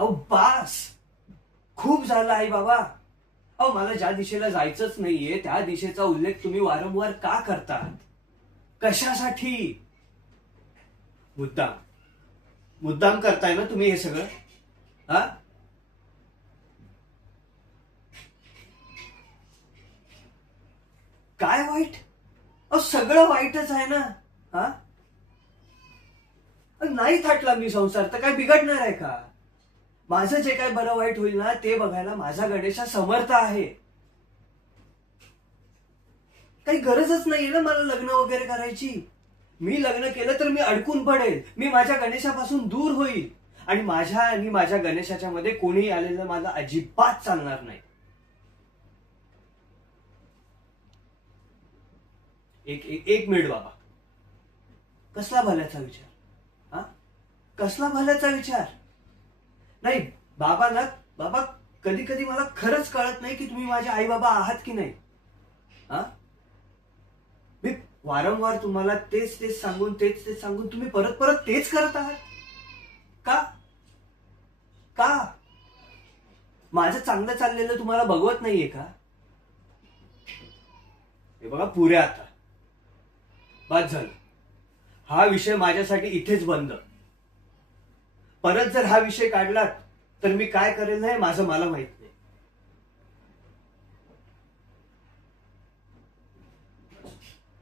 अहो बास, खूप झालं आई बाबा. अहो मला ज्या दिशेला जायचंच नाहीये त्या दिशेचा उल्लेख तुम्ही वारंवार का करतात? कशासाठी? मुद्दाम मुद्दाम करताय ना तुम्ही हे सगळं? हा? काय वाईट? अहो सगळं वाईटच आहे ना. हा? नाही थाटला मी संसार तर काय बिघडणार आहे का? माझं जे काय बरं वाईट होईल ना ते बघायला माझा गणेशा समर्थ आहे. काही गरजच नाहीये ना मला लग्न वगैरे करायची. मी लग्न केलं तर मी अडकून पडेल, मी माझ्या गणेशापासून दूर होईल आणि माझ्या आणि माझ्या गणेशाच्या मध्ये कोणीही आलेलं माझं अजिबात चालणार नाही. एक मिनिट बाबा, कसला भल्याचा विचार? हा? कसला भल्याचा विचार? नाही बाबा ना, बाबा कधी कधी मला खरंच कळत नाही की तुम्ही माझे आई बाबा आहात की नाही. हा? मी वारंवार तुम्हाला तेच तेच सांगून तुम्ही परत परत तेच करत आहात का? का? माझं चांगलं चाललेलं तुम्हाला बघवत नाहीये का? हे बघा पुऱ्या आता बस झालं. हा विषय माझ्यासाठी इथेच बंद. परत जर हा विषय काढलात तर मी काय करेल नाही माझं मला माहित.